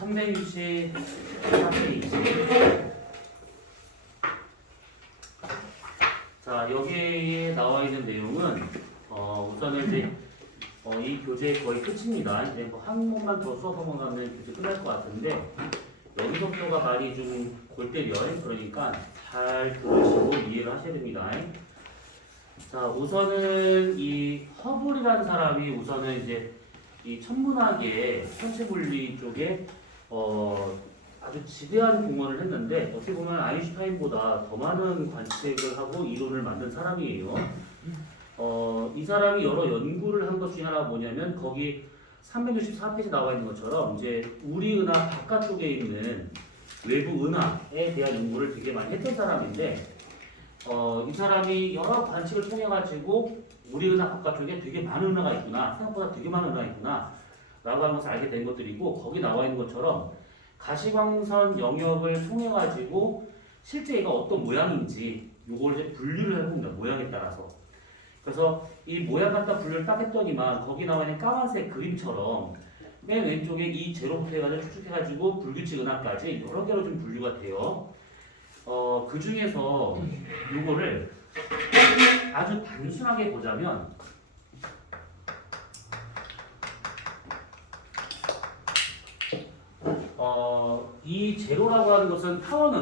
364페이지. 자, 여기에 나와 있는 내용은 우선은 이제 이 교재의 거의 끝입니다. 이제 뭐 한 번만 더 수업하고 가면 교재 끝날 것 같은데 여기서부터가 말이 좀 골 때려. 그러니까 잘 들으시고 이해를 하셔야 됩니다. 자, 우선은 이 허블이라는 사람이 우선은 이제 이 천문학의 천체 물리 쪽에 아주 지대한 공헌을 했는데 어떻게 보면 아인슈타인보다 더 많은 관측을 하고 이론을 만든 사람이에요. 이 사람이 여러 연구를 한 것 중에 하나가 뭐냐면 거기 364페이지 나와 있는 것처럼 이제 우리 은하 바깥쪽에 있는 외부 은하에 대한 연구를 되게 많이 했던 사람인데 이 사람이 여러 관측을 통해 가지고 우리 은하 바깥쪽에 되게 많은 은하가 있구나, 생각보다 되게 많은 은하가 있구나 라고 하는 것을 알게 된 것들이고, 거기 나와 있는 것처럼 가시광선 영역을 통해 가지고 실제 얘가 어떤 모양인지 요걸 이제 분류를 해봅니다. 모양에 따라서. 그래서 이 모양 갖다 분류를 딱 했더니만 거기 나와 있는 까만색 그림처럼 맨 왼쪽에 이 제로부터 해가지고 축축해가지고 불규칙 은하까지 여러 개로 좀 분류가 돼요. 그 중에서 요거를 아주 단순하게 보자면 이 제로라고 하는 것은 타원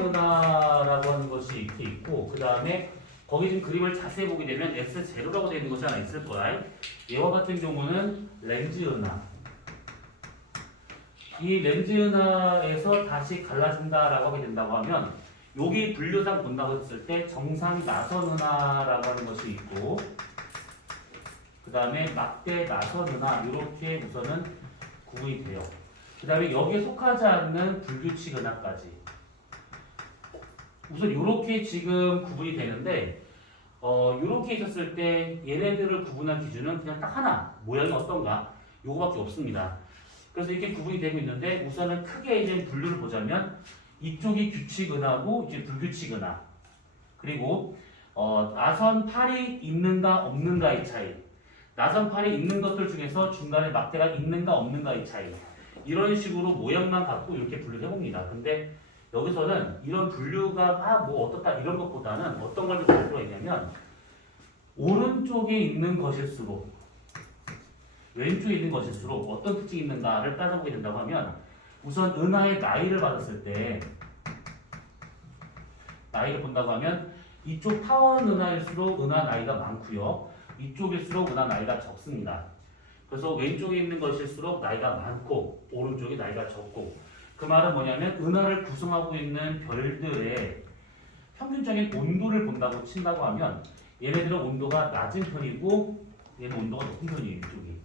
은하라고 하는 것이 이렇게 있고, 그 다음에 거기 지금 그림을 자세히 보게 되면 S0라고 되어 있는 것이 하나 있을 거야. 얘와 같은 경우는 렌즈 은하. 이 렌즈 은하에서 다시 갈라진다라고 하게 된다고 하면 여기 분류상 본다고 했을 때 정상 나선 은하라고 하는 것이 있고, 그 다음에 막대 나선 은하 이렇게 우선은 구분이 돼요. 그 다음에 여기에 속하지 않는 불규칙 은하까지. 우선 이렇게 지금 구분이 되는데 이렇게 있었을 때 얘네들을 구분한 기준은 그냥 딱 하나, 모양이 어떤가 요거밖에 없습니다. 그래서 이렇게 구분이 되고 있는데 우선은 크게 이제 분류를 보자면 이쪽이 규칙 은하고 이제 불규칙 은하, 그리고 나선팔이 있는가 없는가의 차이, 나선팔이 있는 것들 중에서 중간에 막대가 있는가 없는가의 차이, 이런 식으로 모양만 갖고 이렇게 분류를 해봅니다. 근데 여기서는 이런 분류가 뭐 어떻다 이런 것보다는 어떤 걸 좀 볼 필요가 있냐면 오른쪽에 있는 것일수록 왼쪽에 있는 것일수록 어떤 특징이 있는가를 따져보게 된다고 하면 우선 은하의 나이를 받았을 때 나이를 본다고 하면 이쪽 타원 은하일수록 은하 나이가 많고요, 이쪽일수록 은하 나이가 적습니다. 그래서 왼쪽에 있는 것일수록 나이가 많고 오른쪽에 나이가 적고, 그 말은 뭐냐면 은하를 구성하고 있는 별들의 평균적인 온도를 본다고 친다고 하면 얘네들은 온도가 낮은 편이고 얘는 온도가 높은 편이에요, 이쪽이.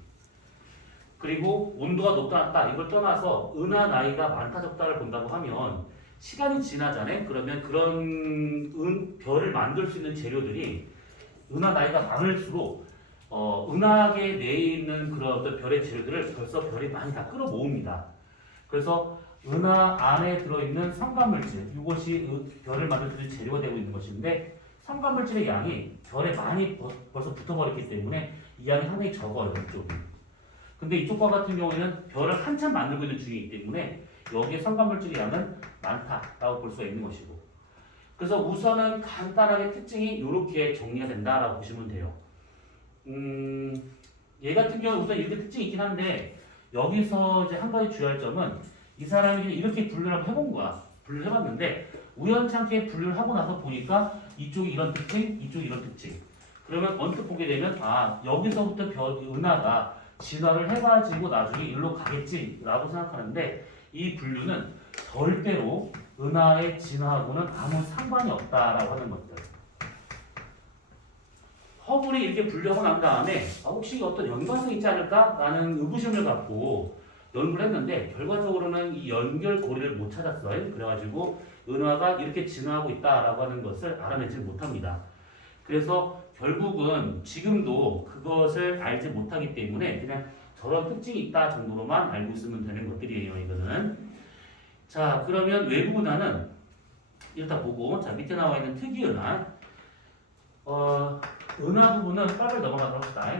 그리고 온도가 높다 낮다 이걸 떠나서 은하 나이가 많다 적다를 본다고 하면 시간이 지나잖아요. 그러면 그런 별을 만들 수 있는 재료들이 은하 나이가 많을수록 은하계 내에 있는 그런 어떤 별의 재료들을 벌써 별이 많이 다 끌어모읍니다. 그래서 은하 안에 들어있는 성간물질, 이것이 별을 만들 수 있는 재료가 되고 있는 것인데 성간물질의 양이 별에 많이 벌써 붙어버렸기 때문에 이 양이 상당히 적어요, 이쪽이. 근데 이쪽과 같은 경우에는 별을 한참 만들고 있는 중이기 때문에 여기에 성간물질의 양은 많다라고 볼 수가 있는 것이고, 그래서 우선은 간단하게 특징이 이렇게 정리가 된다라고 보시면 돼요. 얘 같은 경우는 우선 이렇게 특징이 있긴 한데 여기서 이제 한 가지 주의할 점은 이 사람이 이렇게 분류를 해본 거야. 분류를 해봤는데 우연찮게 분류를 하고 나서 보니까 이쪽이 이런 특징, 이쪽이 이런 특징. 그러면 언뜻 보게 되면 여기서부터 은하가 진화를 해가지고 나중에 일로 가겠지라고 생각하는데 이 분류는 절대로 은하의 진화하고는 아무 상관이 없다라고 하는 것들. 허블이 이렇게 분류하고 난 다음에 혹시 어떤 연관성이 있지 않을까라는 의구심을 갖고 연구를 했는데 결과적으로는 이 연결고리를 못 찾았어요. 그래가지고 은하가 이렇게 진화하고 있다라고 하는 것을 알아내지 못합니다. 그래서 결국은 지금도 그것을 알지 못하기 때문에 그냥 저런 특징이 있다 정도로만 알고 있으면 되는 것들이에요, 이거는. 자, 그러면 외부 은하는 이렇다 보고, 자, 밑에 나와 있는 특이 은하. 은하 부분은 빨리 넘어가도록 합시다.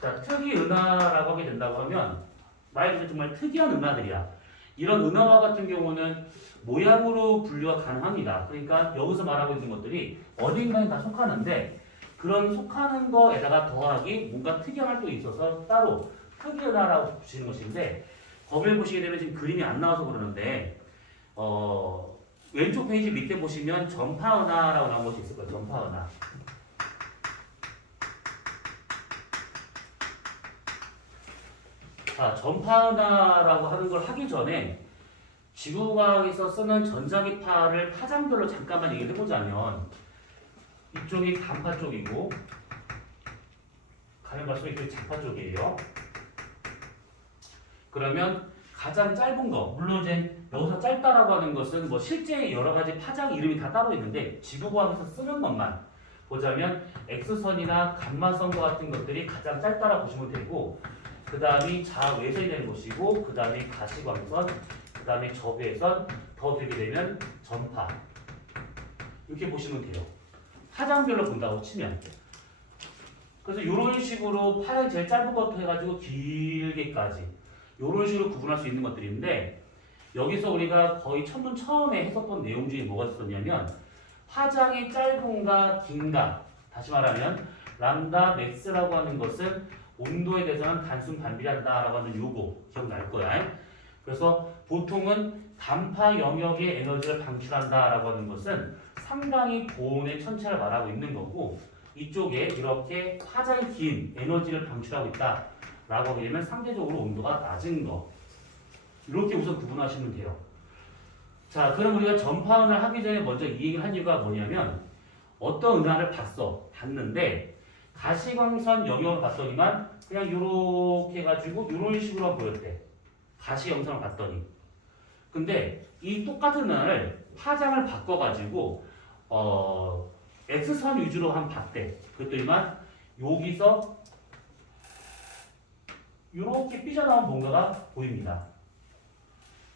자, 특이 은하라고 하게 된다고 하면 말 그대로 정말 특이한 은하들이야. 이런 은하와 같은 경우는 모양으로 분류가 가능합니다. 그러니까 여기서 말하고 있는 것들이 어딘가에 다 속하는데 그런 속하는 거에다가 더하기 뭔가 특이한 활동이 있어서 따로 특이은하라고 보시는 것인데 거기를 보시게 되면 지금 그림이 안 나와서 그러는데 왼쪽 페이지 밑에 보시면 전파은하라고 나온 것이 있을 거예요. 전파은하. 자, 전파은하라고 하는 걸 하기 전에 지구과학에서 쓰는 전자기파를 파장별로 잠깐만 얘기를 해보자면 이쪽이 단파 쪽이고 가면 갈수록 이쪽이 장파 쪽이에요. 그러면 가장 짧은 거, 물론 이제 여기서 짧다라고 하는 것은 뭐 실제 여러 가지 파장 이름이 다 따로 있는데 지구과학에서 쓰는 것만 보자면 X선이나 감마선과 같은 것들이 가장 짧다라고 보시면 되고 그 다음이 자외선이 되는 것이고 그 다음에 가시광선, 그 다음에 저배선, 더 들게 되면 전파 이렇게 보시면 돼요. 파장별로 본다고 치면 그래서 이런 식으로 파장이 제일 짧은 것부터 해가지고 길게까지 이런 식으로 구분할 수 있는 것들인데 여기서 우리가 거의 천문 처음에 했었던 내용 중에 뭐가 있었냐면 파장이 짧은가 긴가 다시 말하면 람다 맥스라고 하는 것은 온도에 대해서는 단순 반비례한다라고 하는 요거 기억날 거야. 그래서 보통은 단파 영역의 에너지를 방출한다라고 하는 것은 상당히 고온의 천체를 말하고 있는 거고 이쪽에 이렇게 파장이 긴 에너지를 방출하고 있다라고 하게 되면 상대적으로 온도가 낮은 거 이렇게 우선 구분하시면 돼요. 자, 그럼 우리가 전파은을 하기 전에 먼저 이 얘기를 한 이유가 뭐냐면 어떤 은하를 봤는데 가시광선 영역을 봤더니만 그냥 이렇게 해가지고 이런 식으로 보였대. 가시광선을 봤더니 근데 이 똑같은 은하를 파장을 바꿔가지고 X선 위주로 한 봤대. 그랬더니만 여기서 이렇게 삐져나온 뭔가가 보입니다.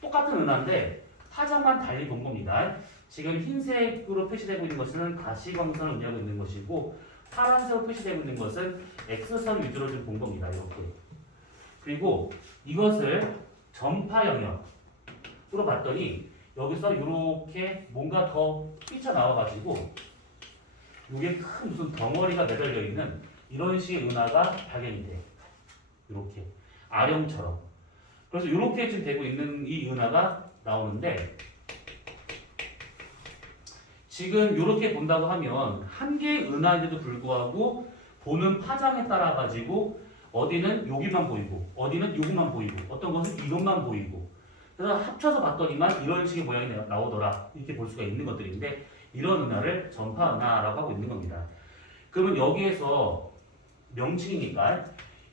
똑같은 은하인데 파장만 달리 본 겁니다. 지금 흰색으로 표시되고 있는 것은 가시광선을 의미하고 있는 것이고 파란색으로 표시되고 있는 것은 X선 위주로 좀 본 겁니다. 이렇게. 그리고 이것을 전파 영역으로 봤더니 여기서 이렇게 뭔가 더 삐쳐나와가지고 이게 큰 무슨 덩어리가 매달려 있는 이런 식의 은하가 발견이 돼. 이렇게 아령처럼. 그래서 이렇게 지금 되고 있는 이 은하가 나오는데 지금 이렇게 본다고 하면 한 개의 은하인데도 불구하고 보는 파장에 따라 가지고 어디는 여기만 보이고 어디는 여기만 보이고 어떤 것은 이것만 보이고 그래서 합쳐서 봤더니만 이런 식의 모양이 나오더라 이렇게 볼 수가 있는 것들인데 이런 은하를 전파 은하라고 하고 있는 겁니다. 그러면 여기에서 명칭이니까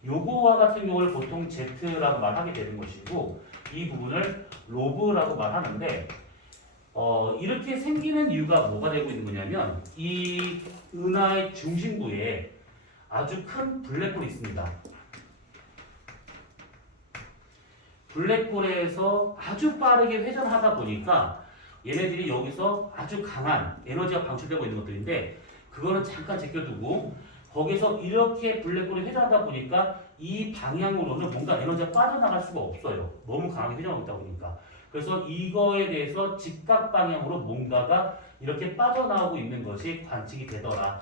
요거와 같은 경우를 보통 Z라고 말하게 되는 것이고 이 부분을 로브라고 말하는데 이렇게 생기는 이유가 뭐가 되고 있는 거냐면 이 은하의 중심부에 아주 큰 블랙홀이 있습니다. 블랙홀에서 아주 빠르게 회전하다 보니까 얘네들이 여기서 아주 강한 에너지가 방출되고 있는 것들인데 그거는 잠깐 제껴두고 거기서 이렇게 블랙홀이 회전하다 보니까 이 방향으로는 뭔가 에너지가 빠져나갈 수가 없어요. 너무 강하게 회전하고 있다 보니까. 그래서 이거에 대해서 직각 방향으로 뭔가가 이렇게 빠져나오고 있는 것이 관측이 되더라.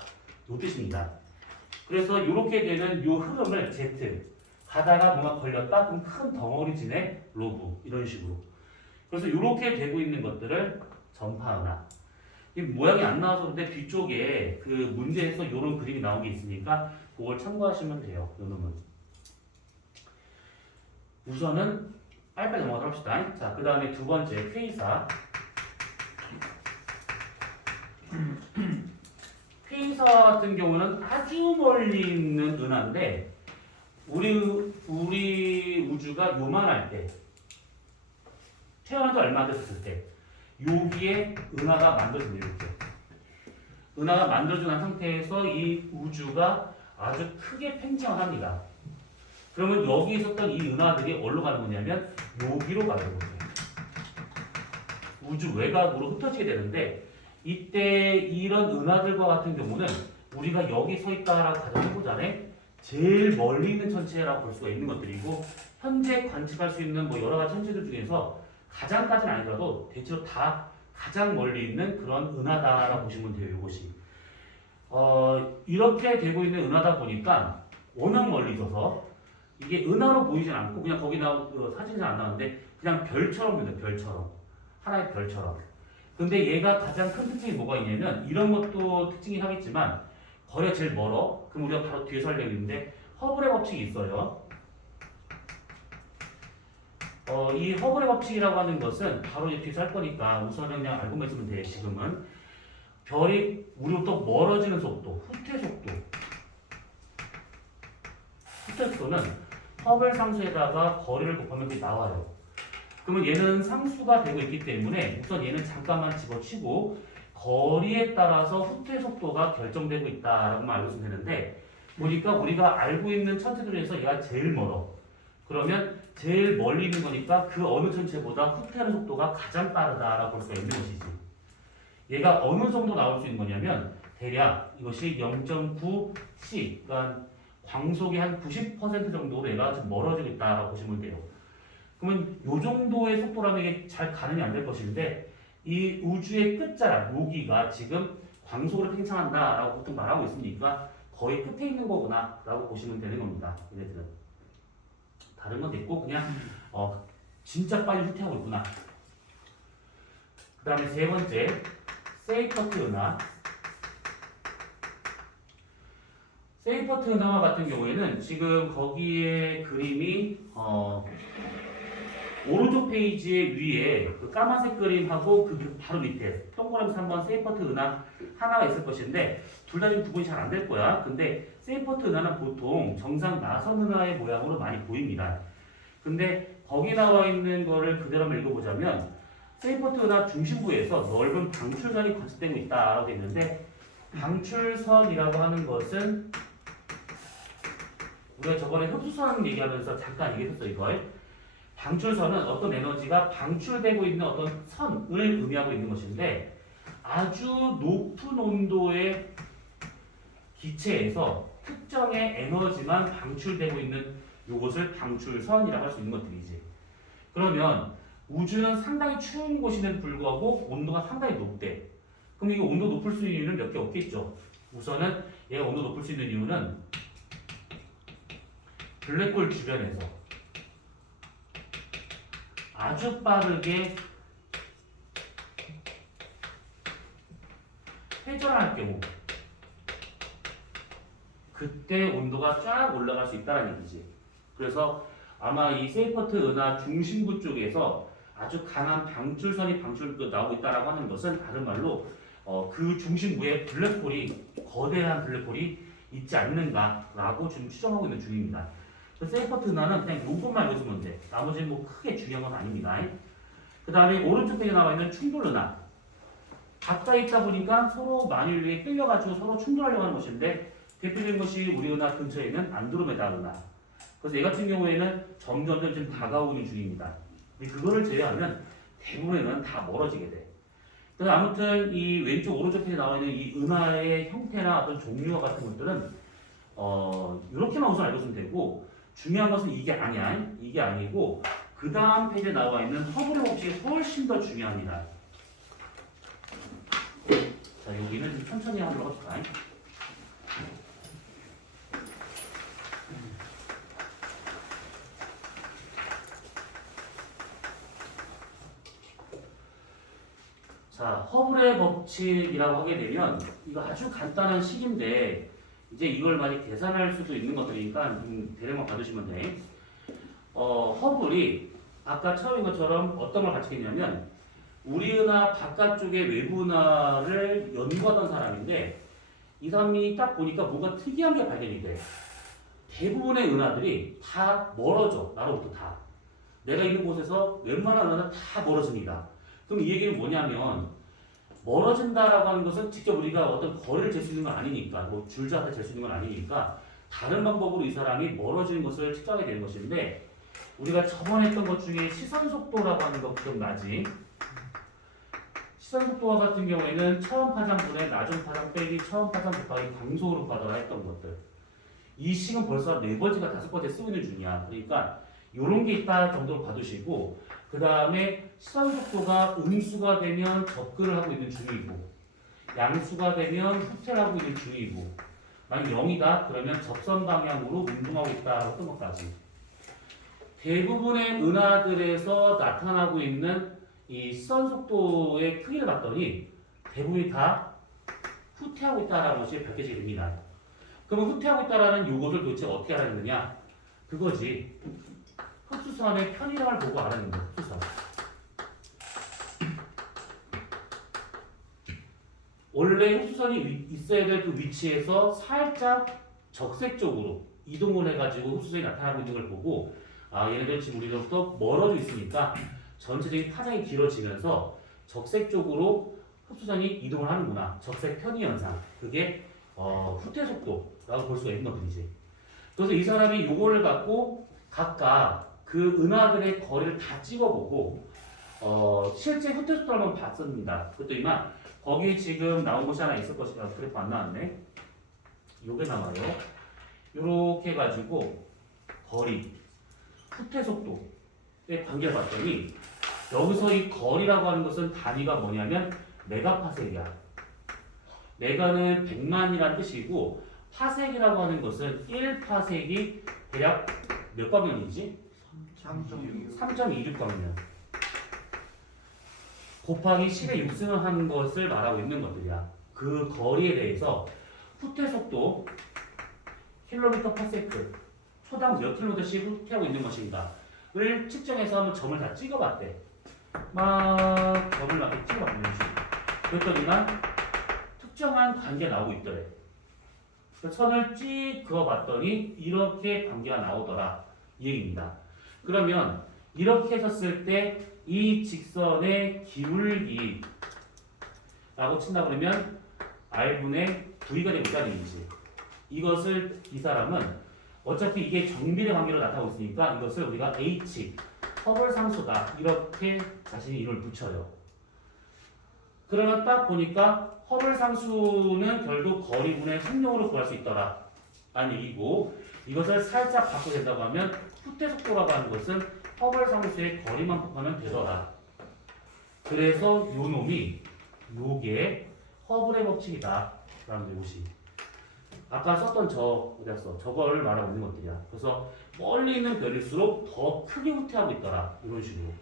이 뜻입니다. 그래서 이렇게 되는 이 흐름을 Z 가다가 뭔가 걸렸다? 그럼 큰 덩어리지네 로브 이런 식으로. 그래서 이렇게 되고 있는 것들을 전파은하. 이 모양이 안 나와서 근데 뒤쪽에 그 문제에서 이런 그림이 나온 게 있으니까 그걸 참고하시면 돼요. 이 놈은. 우선은 빨리빨리 넘어가도록 합시다. 자, 그 다음에 두 번째 퀘이사. 퀘이사 같은 경우는 아주 멀리 있는 은하인데 우리 우주가 요만할 때 태어난 지 얼마 안 됐을 때 여기에 은하가 만들어집니다. 이렇게. 은하가 만들어진 상태에서 이 우주가 아주 크게 팽창을 합니다. 그러면 여기 있었던 이 은하들이 어디로 가는 거냐면 여기로 가는 거예요. 우주 외곽으로 흩어지게 되는데 이때 이런 은하들과 같은 경우는 우리가 여기 서 있다라고 가정해보자네 제일 멀리 있는 천체라고 볼 수가 있는 것들이고 현재 관측할 수 있는 뭐 여러 가지 천체들 중에서 가장까지는 아니더라도 대체로 다 가장 멀리 있는 그런 은하다라고 보시면 돼요. 이것이 이렇게 되고 있는 은하다 보니까 워낙 멀리 있어서 이게 은하로 보이진 않고 그냥 거기 사진이 안 나오는데 그냥 별처럼 보여요. 별처럼 하나의 별처럼. 근데 얘가 가장 큰 특징이 뭐가 있냐면 이런 것도 특징이 하겠지만 거리가 제일 멀어. 그럼 우리가 바로 뒤에서 할 얘기인데 허블의 법칙이 있어요. 이 허블의 법칙이라고 하는 것은 바로 이제 뒤에서 할 거니까 우선은 그냥 알고만 있으면 돼. 지금은 별이 우리로부터 멀어지는 속도, 후퇴 속도. 후퇴 속도는 허블 상수에다가 거리를 곱하면 그게 나와요. 그러면 얘는 상수가 되고 있기 때문에 우선 얘는 잠깐만 집어치고 거리에 따라서 후퇴 속도가 결정되고 있다라고만 알고 있으면 되는데 보니까 우리가 알고 있는 천체들 중에서 얘가 제일 멀어. 그러면 제일 멀리 있는 거니까 그 어느 천체보다 후퇴하는 속도가 가장 빠르다라고 볼 수가 있는 것이지. 얘가 어느 정도 나올 수 있는 거냐면 대략 이것이 0.9c, 그러니까 광속의 한 90% 정도로 얘가 좀 멀어지고 있다라고 보시면 돼요. 그러면 이 정도의 속도라면 이게 잘 가늠이 안 될 것인데 이 우주의 끝자락, 여기가 지금 광속으로 팽창한다라고 보통 말하고 있으니까 거의 끝에 있는 거구나 라고 보시면 되는 겁니다. 얘네들은 다른 건 됐고 그냥 진짜 빨리 후퇴하고 있구나. 그 다음에 세 번째 세이퍼트 은하. 세이퍼트 은하와 같은 경우에는 지금 거기에 그림이 오른쪽 페이지의 위에 그 까만색 그림하고 그 바로 밑에 동그라미 3번 세이퍼트 은하 하나가 있을 것인데 둘 다 지금 구분이 잘 안 될 거야. 근데 세이퍼트 은하는 보통 정상 나선 은하의 모양으로 많이 보입니다. 근데 거기 나와 있는 거를 그대로 한번 읽어보자면 세이퍼트 은하 중심부에서 넓은 방출선이 관측되고 있다라고 되어 있는데 방출선이라고 하는 것은 우리가 저번에 흡수선 얘기하면서 잠깐 얘기했었어 이걸. 방출선은 어떤 에너지가 방출되고 있는 어떤 선을 의미하고 있는 것인데 아주 높은 온도의 기체에서 특정의 에너지만 방출되고 있는 이것을 방출선이라고 할 수 있는 것들이지. 그러면 우주는 상당히 추운 곳임에도 불구하고 온도가 상당히 높대. 그럼 이거 온도 높을 수 있는 이유는 몇 개 없겠죠. 우선은 얘가 온도 높을 수 있는 이유는 블랙홀 주변에서 아주 빠르게 회전할 경우 그때 온도가 쫙 올라갈 수 있다는 얘기지. 그래서 아마 이 세이퍼트 은하 중심부 쪽에서 아주 강한 방출선이 나오고 있다라고 하는 것은 다른 말로 그 중심부에 거대한 블랙홀이 있지 않는가라고 지금 추정하고 있는 중입니다. 세이퍼트 은하는 그냥 요것만 읽으면 돼. 나머지는 뭐 크게 중요한 건 아닙니다. 그 다음에 오른쪽 페이지에 나와 있는 충돌 은하. 가까이 있다 보니까 서로 만유인력에 끌려가지고 서로 충돌하려고 하는 것인데 대표적인 것이 우리 은하 근처에 있는 안드로메다 은하. 그래서 얘 같은 경우에는 점점 지금 다가오는 중입니다. 그거를 제외하면 대부분은 다 멀어지게 돼. 그래서 아무튼 이 왼쪽 오른쪽 페이지에 나와 있는 이 은하의 형태나 어떤 종류와 같은 것들은 이렇게만 우선 알고 있으면 되고 중요한 것은 이게 아니야. 이게 아니고 그 다음 페이지에 나와 있는 허블의 법칙이 훨씬 더 중요합니다. 자, 여기는 좀 천천히 하도록 합시다. 자, 허블의 법칙이라고 하게 되면 이거 아주 간단한 식인데 이제 이걸 많이 계산할 수도 있는 것들이니까 대략만 받으시면 돼. 허블이 아까 처음인 것처럼 어떤 걸 가지겠냐면 우리 은하 바깥쪽의 외부 은하를 연구하던 사람인데 이 사람이 딱 보니까 뭔가 특이한 게 발견이 돼. 대부분의 은하들이 다 멀어져. 나로부터 다. 내가 있는 곳에서 웬만한 은하는 다 멀어집니다. 그럼 이 얘기는 뭐냐면 멀어진다라고 하는 것은 직접 우리가 어떤 거리를 잴 수 있는 건 아니니까 뭐 줄자가 잴 수 있는 건 아니니까 다른 방법으로 이 사람이 멀어지는 것을 측정하게 되는 것인데 우리가 저번에 했던 것 중에 시선 속도라고 하는 거 기억나지? 시선 속도와 같은 경우에는 처음 파장분의 낮은 파장 빼기 처음 파장 곱하기 광속으로 받아라 했던 것들 이 식은 벌써 4번째가 5번째 쓰고 있는 중이야. 그러니까 요런 게 있다 정도로 봐두시고 그 다음에 시선 속도가 음수가 되면 접근을 하고 있는 중이고 양수가 되면 후퇴를 하고 있는 중이고 만약 0이다 그러면 접선 방향으로 운동하고 있다라고 뜬 것까지 대부분의 은하들에서 나타나고 있는 이 시선 속도의 크기를 봤더니 대부분이 다 후퇴하고 있다라는 것이 밝혀지게 됩니다. 그러면 후퇴하고 있다라는 요것을 도대체 어떻게 알아냈느냐? 그거지. 흡수선의 편이람을 보고 알아낸 거야. 흡수선. 원래 흡수선이 있어야 될 그 위치에서 살짝 적색 쪽으로 이동을 해가지고 흡수선이 나타나고 있는 걸 보고 아 얘네들 지금 우리로부터 멀어져 있으니까 전체적인 파장이 길어지면서 적색 쪽으로 흡수선이 이동을 하는구나. 적색 편의 현상. 그게 후퇴 속도라고 볼 수가 있는 것들이지. 그래서 이 사람이 요거를 갖고 각각 그 은하들의 거리를 다 찍어보고 실제 후퇴 속도를 한번 봤습니다. 그랬더니만 거기 지금 나온 것이 하나 있을 것이다. 그래프 안 나왔네. 요게 나와요. 요렇게 해가지고 거리, 후퇴 속도의 관계를 봤더니 여기서 이 거리라고 하는 것은 단위가 뭐냐면 메가파섹이야. 메가는 100만이라는 뜻이고 파섹이라고 하는 것은 1파섹이 대략 몇 광년이지? 3.26광년. 곱하기 10의 6승을 하는 것을 말하고 있는 것들이야. 그 거리에 대해서 후퇴 속도 킬로미터 파세크 초당 몇 킬로미터씩 후퇴하고 있는 것인가를 측정해서 한번 점을 다 찍어봤대. 막 점을 막 찍어봤는지 그랬더니만 특정한 관계가 나오고 있더래. 선을 쭉 그어봤더니 이렇게 관계가 나오더라 이 얘기입니다. 그러면 이렇게 했었을 때 이 직선의 기울기라고 친다 그러면 R분의 V가 되고 있다는 얘기지. 이것을 이 사람은 어차피 이게 정비례 관계로 나타나고 있으니까 이것을 우리가 H 허블 상수다 이렇게 자신이 이름을 붙여요. 그러면 딱 보니까 허블 상수는 결국 거리분의 속력으로 구할 수 있더라 라는 얘기고 이것을 살짝 바꿔야 된다고 하면 후퇴 속도라고 하는 것은 허블 상수의 거리만 곱하면 되더라. 그래서 요 놈이 요게 허블의 법칙이다 라는 것이 아까 썼던 어디였어? 저거를 말하고 있는 것들이야. 그래서 멀리 있는 별일수록 더 크게 후퇴하고 있더라 이런 식으로.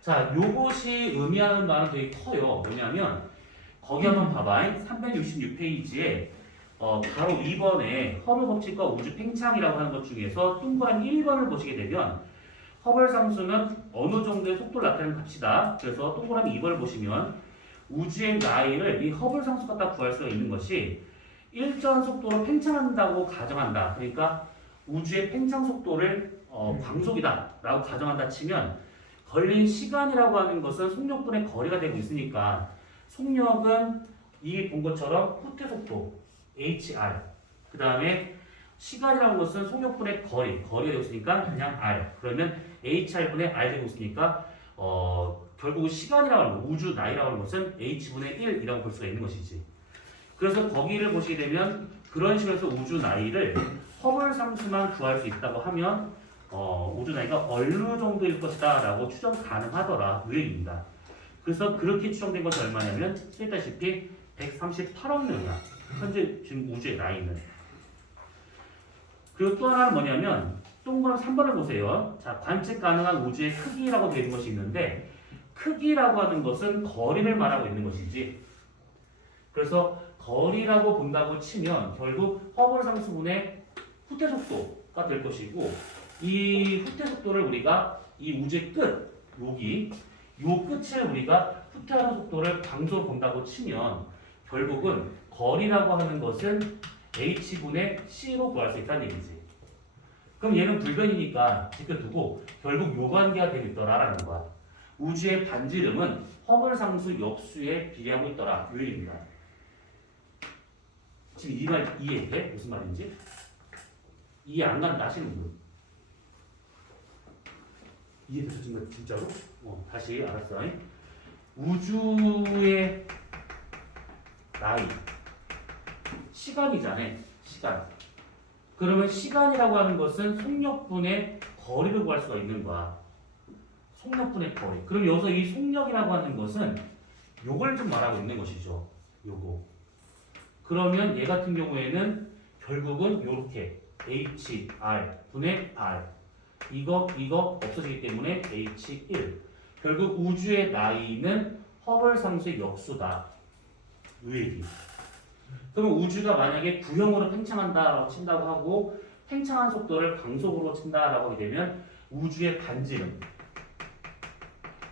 자, 요것이 의미하는 바는 되게 커요. 뭐냐면 거기 한번 봐봐. 366페이지에 바로 2번에 허블 법칙과 우주 팽창이라고 하는 것 중에서 동그라미 1번을 보시게 되면 허블 상수는 어느 정도의 속도를 나타내는 값이다. 그래서 동그라미 2번을 보시면 우주의 나이를 이 허블 상수 갖다 구할 수가 있는 것이 일정한 속도로 팽창한다고 가정한다. 그러니까 우주의 팽창 속도를 광속이다 라고 가정한다 치면 걸린 시간이라고 하는 것은 속력분의 거리가 되고 있으니까 속력은 이 본 것처럼 후퇴 속도 HR 그 다음에 시간이라는 것은 속력분의 거리가 되고 있으니까 그냥 R 그러면 HR분의 R 되고 있으니까 결국 시간이라고 하는 것, 우주 나이라고 하는 것은 H분의 1이라고 볼 수가 있는 것이지. 그래서 거기를 보시게 되면 그런 식으로 해서 우주 나이를 허블 상수만 구할 수 있다고 하면 우주 나이가 어느 정도일 것이다 라고 추정 가능하더라 이 얘기입니다. 그래서 그렇게 추정된 것이 얼마냐면 쓰다시피 138억 년이야. 현재 지금 우주의 나이는. 그리고 또 하나는 뭐냐면 동그라미 3번을 보세요. 자, 관측 가능한 우주의 크기라고 되어 있는 것이 있는데 크기라고 하는 것은 거리를 말하고 있는 것이지. 그래서 거리라고 본다고 치면 결국 허블 상수분의 후퇴 속도가 될 것이고 이 후퇴 속도를 우리가 이 우주의 끝, 요 끝을 우리가 후퇴하는 속도를 방수로 본다고 치면 결국은 거리라고 하는 것은 h분의 c로 구할 수 있다는 얘기지. 그럼 얘는 불변이니까 지켜두고 결국 요 관계가 되고 있더라라는 거야. 우주의 반지름은 허블 상수 역수에 비례하고 있더라. 요 얘기입니다. 지금 이 말 이해돼? 무슨 말인지? 이해 안 간다 하시는 분. 이해되셨습니까? 진짜로? 다시 알았어. 우주의 나이 시간이잖아. 시간. 그러면 시간이라고 하는 것은 속력분의 거리를 구할 수가 있는 거야. 속력분의 거리. 그럼 여기서 이 속력이라고 하는 것은 요걸 좀 말하고 있는 것이죠. 요거. 그러면 얘 같은 경우에는 결국은 요렇게 HR 분의 R 이거 없어지기 때문에 H1 결국 우주의 나이는 허블 상수의 역수다. 이 얘기. 그러면 우주가 만약에 구형으로 팽창한다라고 친다고 하고 팽창한 속도를 광속으로 친다라고 하게 되면 우주의 반지름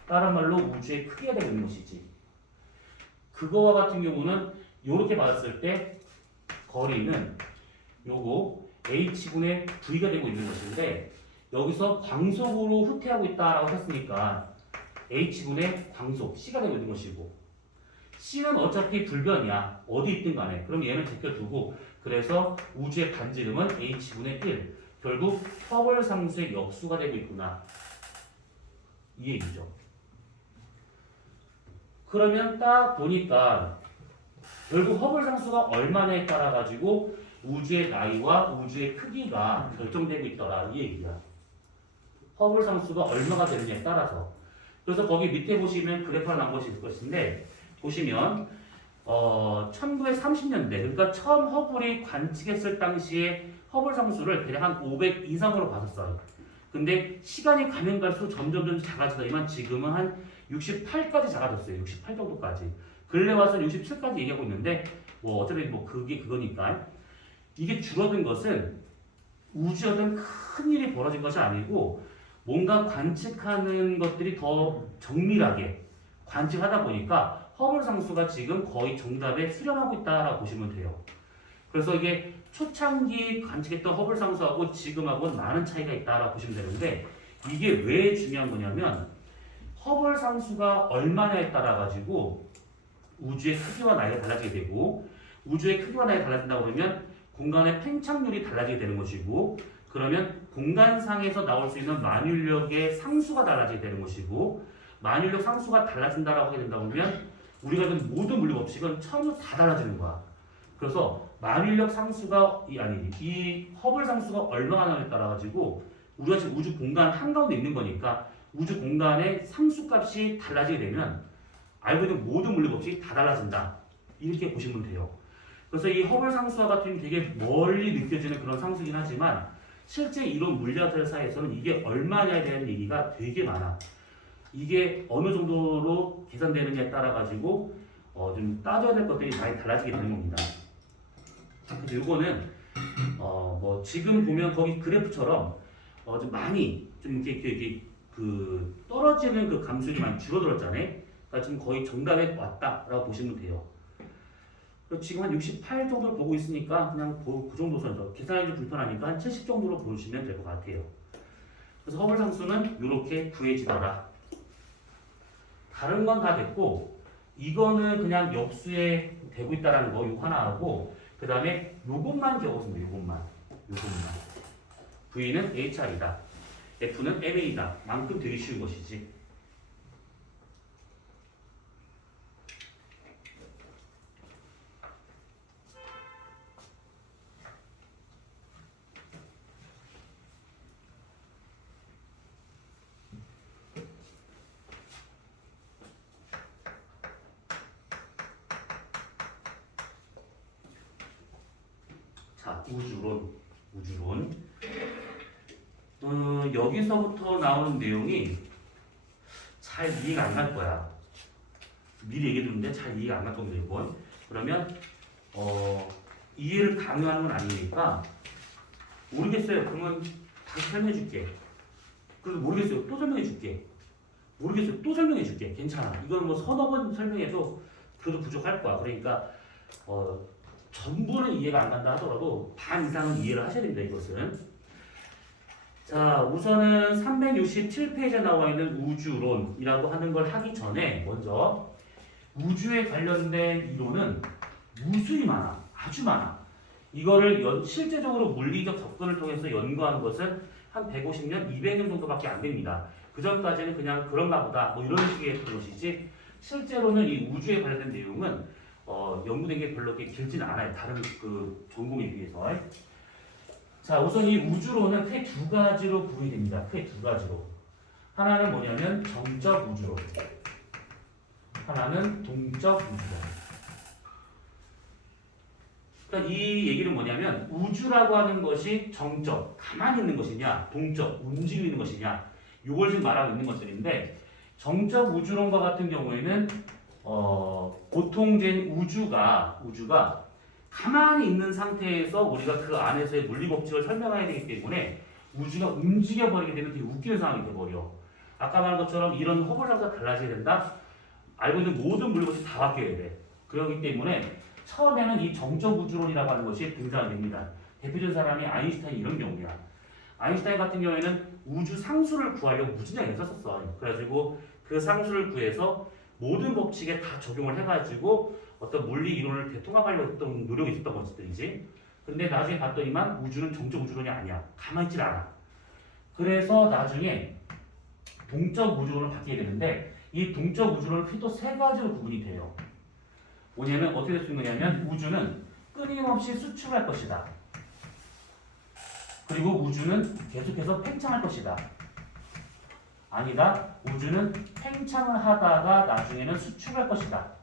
다른 말로 우주의 크기가 되고 있는 것이지. 그거와 같은 경우는 이렇게 봤을 때 거리는 요거 h분의 v가 되고 있는 것인데 여기서 광속으로 후퇴하고 있다라고 했으니까 h분의 광속 c가 되고 있는 것이고 c는 어차피 불변이야. 어디 있든 간에. 그럼 얘는 제껴두고 그래서 우주의 반지름은 h분의 1 결국 허블 상수의 역수가 되고 있구나. 이 얘기죠. 그러면 딱 보니까 결국 허블 상수가 얼마냐에 따라 가지고 우주의 나이와 우주의 크기가 결정되고 있더라 이 얘기야. 허블 상수가 얼마가 되느냐에 따라서. 그래서 거기 밑에 보시면 그래프가 나온 것이 있을 것인데 보시면 1930년대 그러니까 처음 허블이 관측했을 당시에 허블 상수를 대략 한 500 이상으로 봤었어요. 근데 시간이 가면 갈수록 점점 작아지더니만 지금은 한 68까지 작아졌어요. 68 정도까지. 근래 와서 67까지 얘기하고 있는데 뭐 어차피 뭐 그게 그거니까 이게 줄어든 것은 우주에 어떤 큰 일이 벌어진 것이 아니고 뭔가 관측하는 것들이 더 정밀하게 관측하다 보니까 허블 상수가 지금 거의 정답에 수렴하고 있다라고 보시면 돼요. 그래서 이게 초창기 관측했던 허블 상수하고 지금하고는 많은 차이가 있다라고 보시면 되는데 이게 왜 중요한 거냐면 허블 상수가 얼마냐에 따라 가지고 우주의 크기와 나이가 달라지게 되고 우주의 크기와 나이가 달라진다고 그러면 공간의 팽창률이 달라지게 되는 것이고 그러면 공간상에서 나올 수 있는 만율력의 상수가 달라지게 되는 것이고 만율력 상수가 달라진다라고 하게 된다 보면 우리가 아는 모든 물리 법칙은 처음부터 다 달라지는 거야. 그래서 만율력 상수가 이 허블 상수가 얼마나 나냐에 따라 가지고 우리가 지금 우주 공간 한가운데 있는 거니까 우주 공간의 상수값이 달라지게 되면 알고 있는 모든 물리 법칙이 다 달라진다. 이렇게 보시면 돼요. 그래서 이 허블 상수와 같은 되게 멀리 느껴지는 그런 상수긴 하지만 실제 이론 물리학자 사이에서는 이게 얼마냐에 대한 얘기가 되게 많아. 이게 어느 정도로 계산되느냐에 따라 가지고 좀 따져야 될 것들이 많이 달라지게 되는 겁니다. 그래서 이거는 뭐 지금 보면 거기 그래프처럼 좀 많이 좀 이렇게 그 떨어지는 그 감수율이 많이 줄어들었잖아요. 그러니까 지금 거의 정답에 왔다라고 보시면 돼요. 지금 한 68 정도를 보고 있으니까 그냥 그 정도 선에서 계산하기 좀 불편하니까 한 70 정도로 보시면 될 것 같아요. 그래서 허블 상수는 이렇게 구해지더라. 다른 건 다 됐고 이거는 그냥 역수에 되고 있다라는 거 이거 하나 하고 그 다음에 요것만 기억하시면 돼요. 요것만 V는 HR이다. F는 MA다. 만큼 되게 쉬운 것이지. 자, 우주론. 여기서부터 나오는 내용이 잘 이해가 안 갈 거야. 미리 얘기해 두는데 잘 이해가 안 갈 겁니다, 이건. 그러면 이해를 강요하는 건 아니니까 모르겠어요. 그러면 다시 설명해 줄게. 그래도 모르겠어요. 또 설명해 줄게. 모르겠어요. 또 설명해 줄게. 괜찮아. 이건 뭐 서너 번 설명해도 그래도 부족할 거야. 그러니까 전부는 이해가 안 간다 하더라도 반 이상은 이해를 하셔야 됩니다. 이것은. 자, 우선은 367페이지에 나와 있는 우주론이라고 하는 걸 하기 전에 먼저 우주에 관련된 이론은 무수히 많아. 아주 많아. 이거를 실제적으로 물리적 접근을 통해서 연구한 것은 한 150년, 200년 정도밖에 안 됩니다. 그 전까지는 그냥 그런가 보다 뭐 이런 식의 것이지 실제로는 이 우주에 관련된 내용은 연구된 게 별로 그렇게 길지는 않아요. 다른 그 전공에 비해서. 자, 우선 이 우주론은 크게 두 가지로 구분이 됩니다. 크게 두 가지로. 하나는 뭐냐면 정적 우주론. 하나는 동적 우주론. 그러니까 이 얘기는 뭐냐면 우주라고 하는 것이 정적, 가만히 있는 것이냐, 동적, 움직이고 있는 것이냐, 이걸 지금 말하고 있는 것들인데 정적 우주론과 같은 경우에는 보통 이제 우주가 가만히 있는 상태에서 우리가 그 안에서의 물리 법칙을 설명해야 되기 때문에 우주가 움직여 버리게 되면 되게 웃기는 상황이 돼버려. 아까 말한 것처럼 이런 허블 장소가 달라져야 된다. 알고 있는 모든 물리 법칙이 다 바뀌어야 돼. 그렇기 때문에 처음에는 이 정적 우주론이라고 하는 것이 등장이 됩니다. 대표적인 사람이 아인슈타인 이런 경우야. 아인슈타인 같은 경우에는 우주 상수를 구하려고 무진장에 썼었어. 그래가지고 그 상수를 구해서 모든 법칙에 다 적용을 해가지고 어떤 물리 이론을 대통합하려고 했던 노력이 있었던 것들이지. 근데 나중에 봤더니만 우주는 정적 우주론이 아니야. 가만히 있질 않아. 그래서 나중에 동적 우주론을 바뀌게 되는데 이 동적 우주론은 크게 또 세 가지로 구분이 돼요. 뭐냐면 어떻게 될 수 있느냐면 우주는 끊임없이 수축할 것이다. 그리고 우주는 계속해서 팽창할 것이다. 아니다. 우주는 팽창을 하다가 나중에는 수축할 것이다.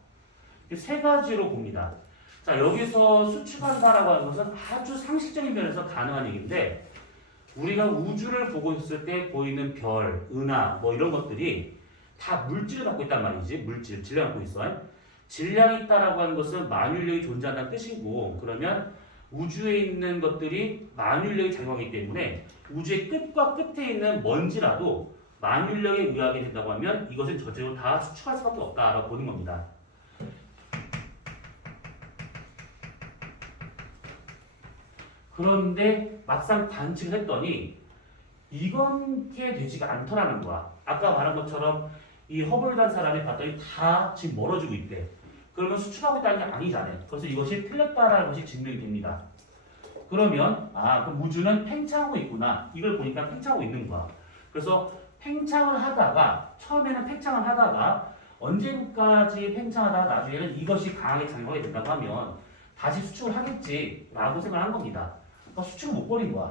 이 세 가지로 봅니다. 자, 여기서 수축한다라고 하는 것은 아주 상식적인 면에서 가능한 얘기인데 우리가 우주를 보고 있을 때 보이는 별, 은하 뭐 이런 것들이 다 물질을 갖고 있단 말이지. 물질, 질량을 갖고 있어. 질량이 있다라고 하는 것은 만유인력이 존재한다는 뜻이고 그러면 우주에 있는 것들이 만유인력이 작용하기 때문에 우주의 끝과 끝에 있는 먼지라도 만유인력에 의하게 된다고 하면 이것은 전체적으로 다 수축할 수밖에 없다라고 보는 겁니다. 그런데 막상 관측을 했더니 이건게 되지가 않더라는 거야. 아까 말한 것처럼 이 허블단 사람이 봤더니 다 지금 멀어지고 있대. 그러면 수축하고 있다는 게 아니잖아요. 그래서 이것이 틀렸다라는 것이 증명이 됩니다. 그러면 그럼 우주는 팽창하고 있구나. 이걸 보니까 팽창하고 있는 거야. 그래서 팽창을 하다가 처음에는 팽창을 하다가 언제까지 팽창하다가 나중에는 이것이 강하게 작용하게 된다고 하면 다시 수축을 하겠지라고 생각을 한 겁니다. 그러니까 수축을 못 버린 거야.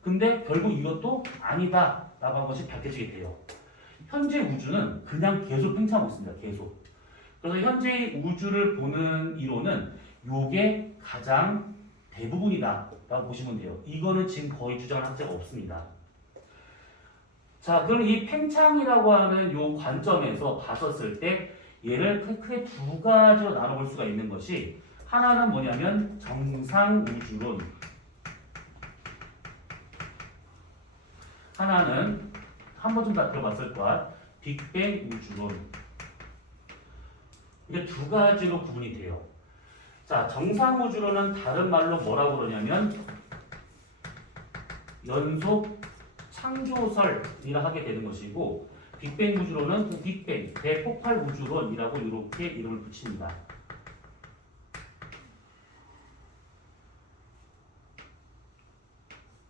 근데 결국 이것도 아니다라고 한 것이 밝혀지게 돼요. 현재 우주는 그냥 계속 팽창하고 있습니다. 계속. 그래서 현재 우주를 보는 이론은 요게 가장 대부분이다라고 보시면 돼요. 이거는 지금 거의 주장한 학자가 없습니다. 자, 그럼 이 팽창이라고 하는 요 관점에서 봤었을 때 얘를 크게 두 가지로 나눠볼 수가 있는 것이 하나는 뭐냐면 정상 우주론, 하나는 한 번쯤 다 들어봤을 거야. 빅뱅 우주론. 이게 두 가지로 구분이 돼요. 자, 정상 우주론은 다른 말로 뭐라고 그러냐면 연속 창조설이라 하게 되는 것이고 빅뱅 우주론은 빅뱅, 대폭발 우주론이라고 이렇게 이름을 붙입니다.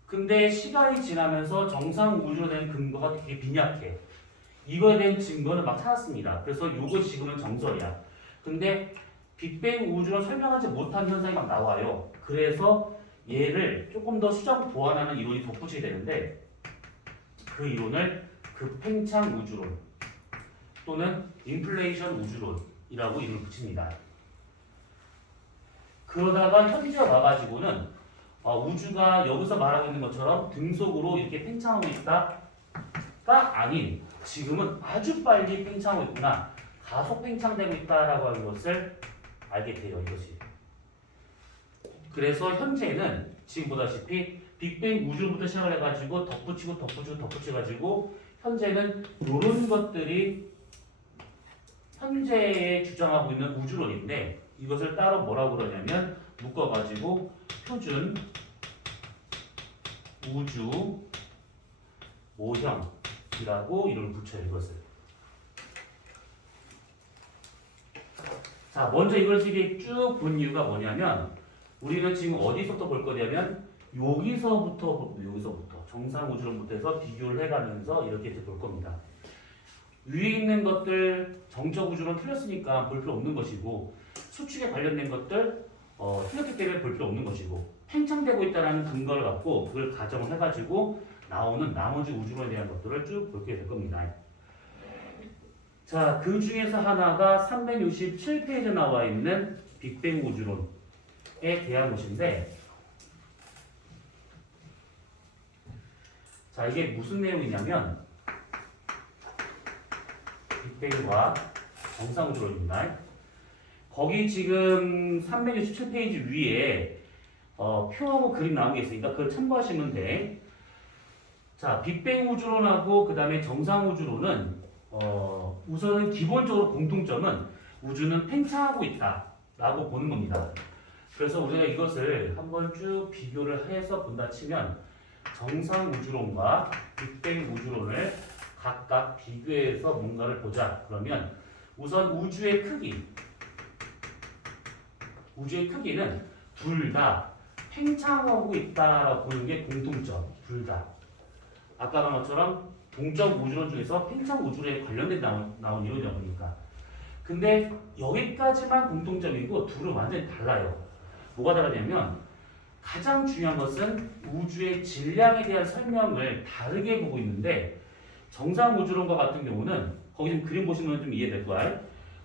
근데 시간이 지나면서 정상 우주로 된 근거가 되게 빈약해. 이거에 대한 증거는 막 찾았습니다. 그래서 이거 지금은 정설이야. 근데 빅뱅 우주론 설명하지 못한 현상이 막 나와요. 그래서 얘를 조금 더 수정 보완하는 이론이 덧붙이게 되는데 그 이론을 급팽창 우주론 또는 인플레이션 우주론이라고 이름을 붙입니다. 그러다가 현재 와가지고는 우주가 여기서 말하고 있는 것처럼 등속으로 이렇게 팽창하고 있다가 아닌 지금은 아주 빨리 팽창하고 있구나. 가속 팽창되고 있다라고 하는 것을 알게 돼요. 이것이. 그래서 현재는 지금 보다시피 빅뱅 우주로부터 시작을 해가지고 덧붙여가지고 현재는 이런 것들이 현재에 주장하고 있는 우주론인데 이것을 따로 뭐라고 그러냐면 묶어가지고 표준 우주 모형이라고 이름을 붙여요. 이것을. 자, 먼저 이걸 이렇게 쭉 본 이유가 뭐냐면 우리는 지금 어디서부터 볼 거냐면 여기서부터 정상 우주론부터 해서 비교를 해가면서 이렇게 볼 겁니다. 위에 있는 것들 정적 우주론 틀렸으니까 볼 필요 없는 것이고 수축에 관련된 것들 틀렸기 때문에 볼 필요 없는 것이고 팽창되고 있다는 근거를 갖고 그걸 가정을 해가지고 나오는 나머지 우주론에 대한 것들을 쭉 볼게 될 겁니다. 자, 그 중에서 하나가 367페이지에 나와 있는 빅뱅 우주론에 대한 것인데, 자, 이게 무슨 내용이냐면 빅뱅과 정상우주론입니다. 거기 지금 367페이지 위에 표하고 그림 나온 게 있으니까 그걸 참고하시면 돼. 자, 빅뱅 우주론하고 그 다음에 정상우주론은 우선은 기본적으로 공통점은 우주는 팽창하고 있다라고 보는 겁니다. 그래서 우리가 이것을 한번 쭉 비교를 해서 본다 치면 정상우주론과 빅뱅 우주론을 각각 비교해서 뭔가를 보자. 그러면 우선 우주의 크기는 둘 다 팽창하고 있다라고 보는 게 공통점. 둘 다. 아까 말한 것처럼 동적 우주론 중에서 팽창 우주론에 관련된 나온 이론이다 보니까. 근데 여기까지만 공통점이고 둘은 완전히 달라요. 뭐가 다르냐면 가장 중요한 것은 우주의 질량에 대한 설명을 다르게 보고 있는데 정상 우주론과 같은 경우는 거기 좀 그림 보시면 좀 이해될 거야.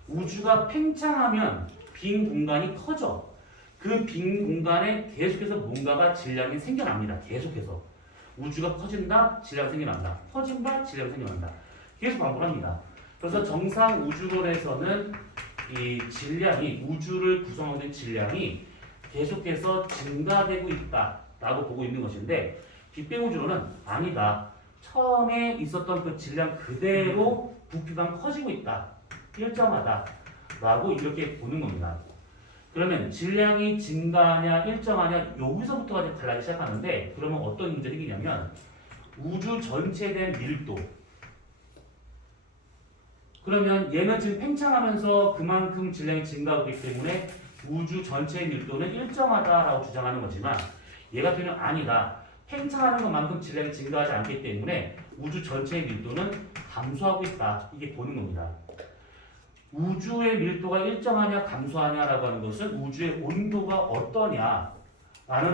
우주가 팽창하면 빈 공간이 커져. 그 빈 공간에 계속해서 뭔가가 질량이 생겨납니다. 계속해서. 우주가 커진다, 질량이 생겨난다. 커진다, 질량이 생겨난다. 계속 반복합니다. 그래서 정상 우주론에서는 이 질량이, 우주를 구성하는 질량이 계속해서 증가되고 있다라고 보고 있는 것인데, 빅뱅 우주론은 아니다. 처음에 있었던 그 질량 그대로 부피만 커지고 있다. 일정하다라고 이렇게 보는 겁니다. 그러면 질량이 증가하냐 일정하냐 여기서부터가 이제 달라지기 시작하는데, 그러면 어떤 문제가 생기냐면 우주 전체에 대한 밀도. 그러면 얘는 지금 팽창하면서 그만큼 질량이 증가하고 있기 때문에 우주 전체의 밀도는 일정하다라고 주장하는 거지만, 얘 같은 경우는 아니다. 팽창하는 것만큼 질량이 증가하지 않기 때문에 우주 전체의 밀도는 감소하고 있다. 이게 보는 겁니다. 우주의 밀도가 일정하냐 감소하냐라고 하는 것은 우주의 온도가 어떠냐라는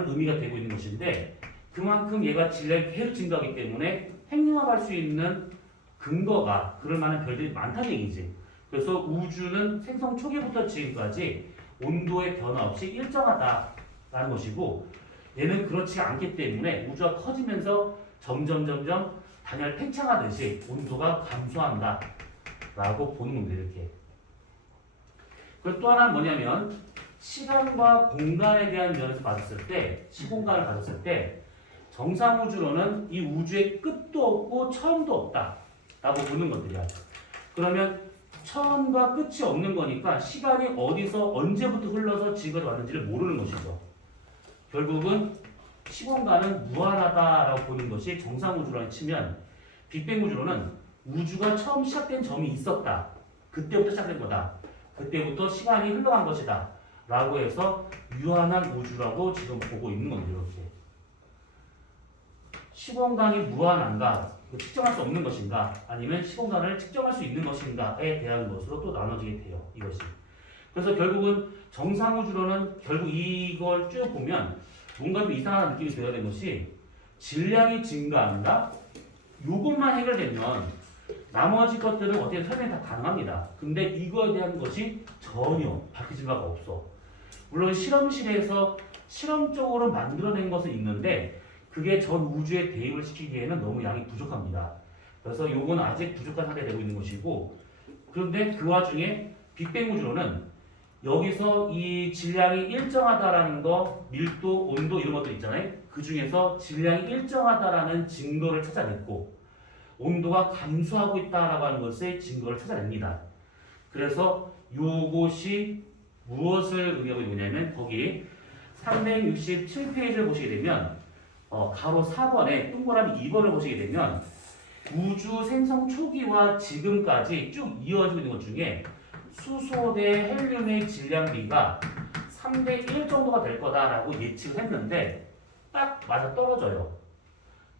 의미가 되고 있는 것인데, 그만큼 얘가 질량이 계속 증가하기 때문에 핵융합할 수 있는 근거가, 그럴 만한 별들이 많다는 얘기지. 그래서 우주는 생성 초기부터 지금까지 온도의 변화 없이 일정하다라는 것이고, 얘는 그렇지 않기 때문에 우주가 커지면서 점점 단열 팽창하듯이 온도가 감소한다 라고 보는 겁니다. 이렇게. 그리고 또 하나는 뭐냐면 시간과 공간에 대한 면에서 봤을 때, 시공간을 봤을 때 정상우주론은 이 우주의 끝도 없고 처음도 없다 라고 보는 것들이야. 그러면 처음과 끝이 없는 거니까 시간이 어디서 언제부터 흘러서 지금까지 왔는지를 모르는 것이죠. 결국은 시공간은 무한하다라고 보는 것이 정상우주론에 치면, 빅뱅 우주론은 우주가 처음 시작된 점이 있었다. 그때부터 시작된 거다. 그때부터 시간이 흘러간 것이다. 라고 해서 유한한 우주라고 지금 보고 있는 겁니다. 이렇게. 시공간이 무한한가? 측정할 수 없는 것인가? 아니면 시공간을 측정할 수 있는 것인가에 대한 것으로 또 나눠지게 돼요. 이것이. 그래서 결국은 정상우주론은 결국 이걸 쭉 보면 뭔가 좀 이상한 느낌이 들어야 되는 것이, 질량이 증가한다? 요것만 해결되면 나머지 것들은 어떻게 설명이 다 가능합니다. 근데 이거에 대한 것이 전혀 밝혀진 바가 없어. 물론 실험실에서 실험적으로 만들어낸 것은 있는데 그게 전 우주에 대입을 시키기에는 너무 양이 부족합니다. 그래서 요건 아직 부족한 상태가 되고 있는 것이고, 그런데 그 와중에 빅뱅 우주론은 여기서 이 질량이 일정하다라는 거, 밀도, 온도 이런 것들 있잖아요. 그 중에서 질량이 일정하다라는 증거를 찾아냈고, 온도가 감소하고 있다라고 하는 것의 증거를 찾아냅니다. 그래서 요것이 무엇을 의미하고 있느냐면, 거기 367페이지를 보시게 되면 가로 4번에 동그라미 2번을 보시게 되면 우주 생성 초기와 지금까지 쭉 이어지고 있는 것 중에 수소 대 헬륨의 질량비가 3대 1 정도가 될 거다라고 예측을 했는데 딱 맞아 떨어져요.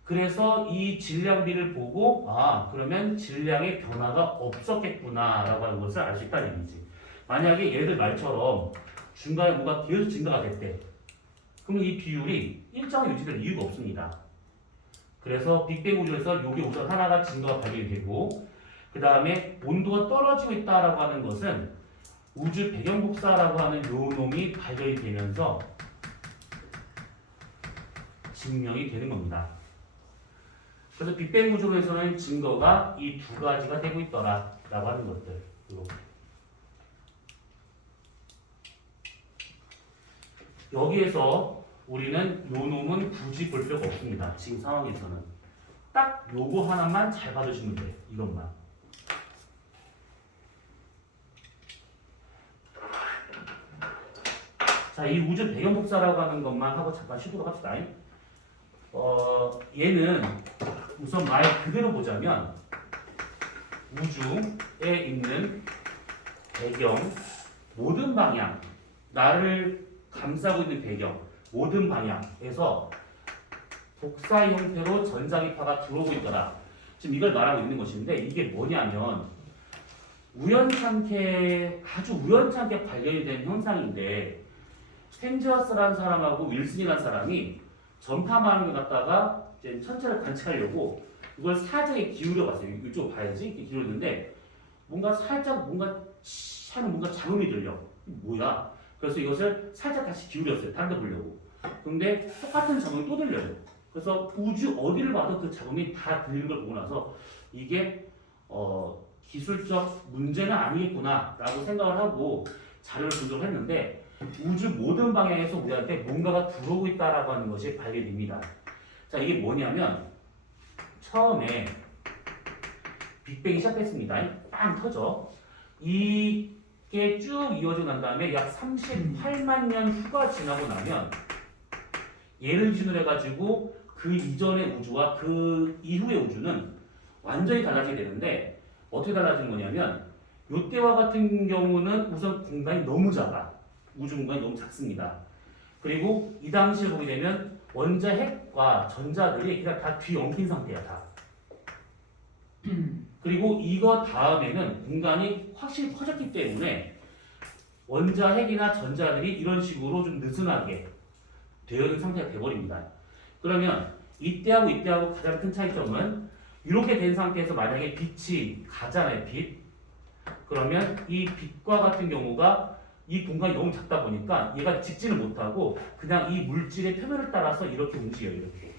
그래서 이 질량비를 보고 그러면 질량의 변화가 없었겠구나라고 하는 것을 알 수 있다는 얘기지. 만약에 얘들 말처럼 중간에 뭐가 계속 증가가 됐대. 그러면 이 비율이 일정하게 유지될 이유가 없습니다. 그래서 빅뱅 우주에서 요게 우선 하나가 증거가 발견이 되고, 그 다음에 온도가 떨어지고 있다라고 하는 것은 우주 배경 복사라고 하는 요 놈이 발견이 되면서 증명이 되는 겁니다. 그래서 빅뱅 우주에서는 증거가 이 두 가지가 되고 있더라라고 하는 것들. 이렇게. 여기에서 우리는 요 놈은 굳이 볼 필요가 없습니다. 지금 상황에서는 딱 요거 하나만 잘 봐주시면 돼요. 이것만. 자, 이 우주 배경 복사라고 하는 것만 하고 잠깐 쉬도록 합시다. 얘는 우선 말 그대로 보자면 우주에 있는 배경, 모든 방향, 나를 감싸고 있는 배경, 모든 방향에서 복사 형태로 전자기파가 들어오고 있더라. 지금 이걸 말하고 있는 것인데 이게 뭐냐면 아주 우연찮게 발견이 된 현상인데 펜지어스라는 사람하고 윌슨이라는 사람이 전파망을 갖다가 이제 천체를 관측하려고 이걸 사정에 기울여 봤어요. 이쪽 봐야지. 이렇게 기울였는데 뭔가 살짝 뭔가 잡음이 들려. 뭐야? 그래서 이것을 살짝 다시 기울였어요. 다른 데 보려고. 근데 똑같은 잡음이 또 들려요. 그래서 우주 어디를 봐도 그 잡음이 다 들리는 걸 보고 나서 이게 기술적 문제는 아니겠구나 라고 생각을 하고 자료를 분석을 했는데 우주 모든 방향에서 우리한테 뭔가가 들어오고 있다라고 하는 것이 발견됩니다. 자, 이게 뭐냐면 처음에 빅뱅이 시작됐습니다. 빵 터져. 이게 쭉 이어져 난 다음에 약 38만 년 후가 지나고 나면 얘를 기준으로 해가지고 그 이전의 우주와 그 이후의 우주는 완전히 달라지게 되는데 어떻게 달라지는 거냐면 이때와 같은 경우는 우선 공간이 너무 작아. 우주 공간이 너무 작습니다. 그리고 이 당시에 보게 되면 원자 핵과 전자들이 그냥 다 뒤엉킨 상태야. 다. 그리고 이거 다음에는 공간이 확실히 커졌기 때문에 원자 핵이나 전자들이 이런 식으로 좀 느슨하게 되어 있는 상태가 돼버립니다. 그러면 이때하고 이때하고 가장 큰 차이점은 이렇게 된 상태에서 만약에 빛이 가잖아요. 빛. 그러면 이 빛과 같은 경우가 이 공간이 너무 작다 보니까 얘가 직진을 못하고 그냥 이 물질의 표면을 따라서 이렇게 움직여요. 이렇게.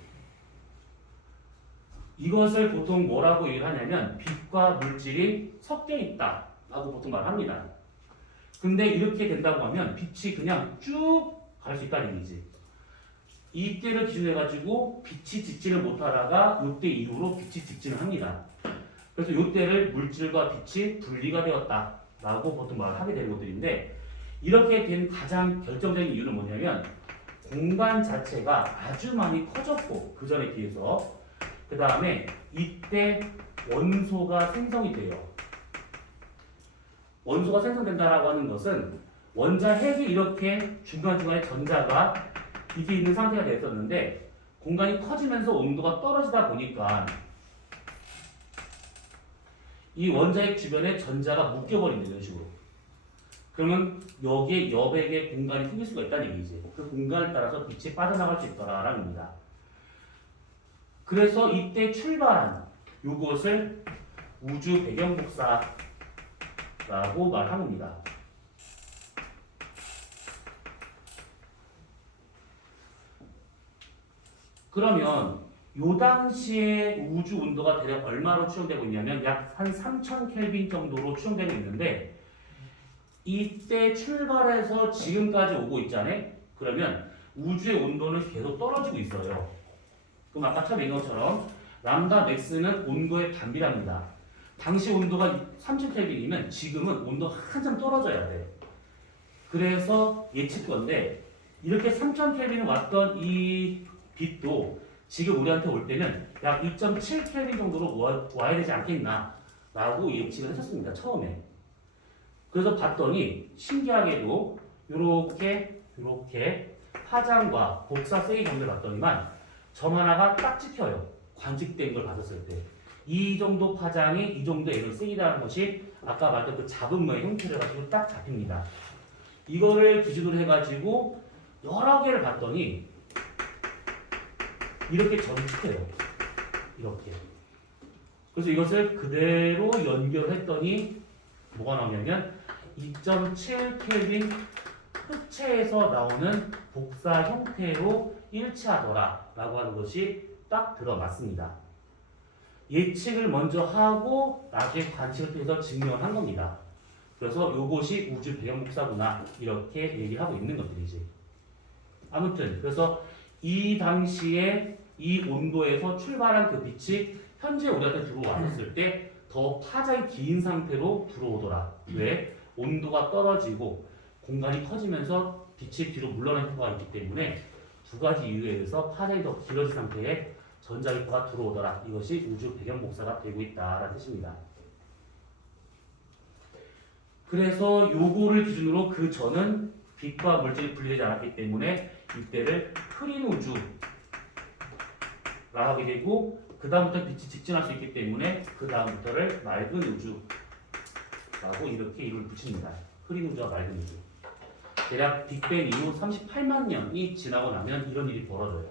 이것을 보통 뭐라고 얘기를 하냐면 빛과 물질이 섞여 있다 라고 보통 말합니다. 근데 이렇게 된다고 하면 빛이 그냥 쭉 갈 수 있다는 얘기지. 이때를 기준으로 해가지고 빛이 직진을 못하다가 이때 이후로 빛이 직진을 합니다. 그래서 이때를 물질과 빛이 분리가 되었다 라고 보통 말을 하게 되는 것들인데 이렇게 된 가장 결정적인 이유는 뭐냐면 공간 자체가 아주 많이 커졌고 그 전에 비해서 그 다음에 이때 원소가 생성이 돼요. 원소가 생성된다라고 하는 것은 원자 핵이 이렇게 중간중간에 전자가 이게 있는 상태가 됐었는데 공간이 커지면서 온도가 떨어지다 보니까 이 원자핵 주변에 전자가 묶여버립니다. 이런 식으로. 그러면 여기에 여백의 공간이 생길 수가 있다는 얘기지. 그 공간을 따라서 빛이 빠져나갈 수 있더라라는 겁니다. 그래서 이때 출발한 이것을 우주 배경 복사라고 말합니다. 그러면 요 당시에 우주 온도가 대략 얼마로 추정되고 있냐면 약 한 3000 켈빈 정도로 추정되고 있는데 이때 출발해서 지금까지 오고 있잖아요. 그러면 우주의 온도는 계속 떨어지고 있어요. 그럼 아까 처음 얘기한 것처럼 람다 맥스는 온도의 반비례합니다. 당시 온도가 3000 켈빈이면 지금은 온도 한참 떨어져야 돼. 그래서 예측건데 이렇게 3000 켈빈을 왔던 이 빛도 지금 우리한테 올 때는 약 2.7 켈빈 정도로 와야 되지 않겠나 라고 예측을 했었습니다. 처음에. 그래서 봤더니 신기하게도 이렇게 파장과 복사 세기 정도를 봤더니만 점 하나가 딱 찍혀요. 관측된 걸 봤었을 때. 이 정도 파장이 이 정도 에너지 세기라는 것이 아까 말했던 그 잡음의 형태를 가지고 딱 잡힙니다. 이거를 기준으로 해가지고 여러 개를 봤더니 이렇게 전직해요. 이렇게. 그래서 이것을 그대로 연결했더니 뭐가 나오냐면 2.7 켈빈 흑체에서 나오는 복사 형태로 일치하더라 라고 하는 것이 딱 들어맞습니다. 예측을 먼저 하고 나중에 관측을 통해서 증명을 한 겁니다. 그래서 이것이 우주 배경 복사구나 이렇게 얘기하고 있는 것들이지. 아무튼 그래서 이 당시에 이 온도에서 출발한 그 빛이 현재 우리한테 들어왔을 때 더 파장이 긴 상태로 들어오더라. 왜? 온도가 떨어지고 공간이 커지면서 빛이 뒤로 물러나는 효과가 있기 때문에 두 가지 이유에 의해서 파장이 더 길어진 상태에 전자기파가 들어오더라. 이것이 우주 배경 복사가 되고 있다라는 뜻입니다. 그래서 요거를 기준으로 그 전은 빛과 물질이 분리되지 않았기 때문에 이때를 흐린 우주라 하게 되고 그 다음부터 빛이 직진할 수 있기 때문에 그 다음부터를 맑은 우주라고 이렇게 이름을 붙입니다. 흐린 우주와 맑은 우주. 대략 빅뱅 이후 38만 년이 지나고 나면 이런 일이 벌어져요.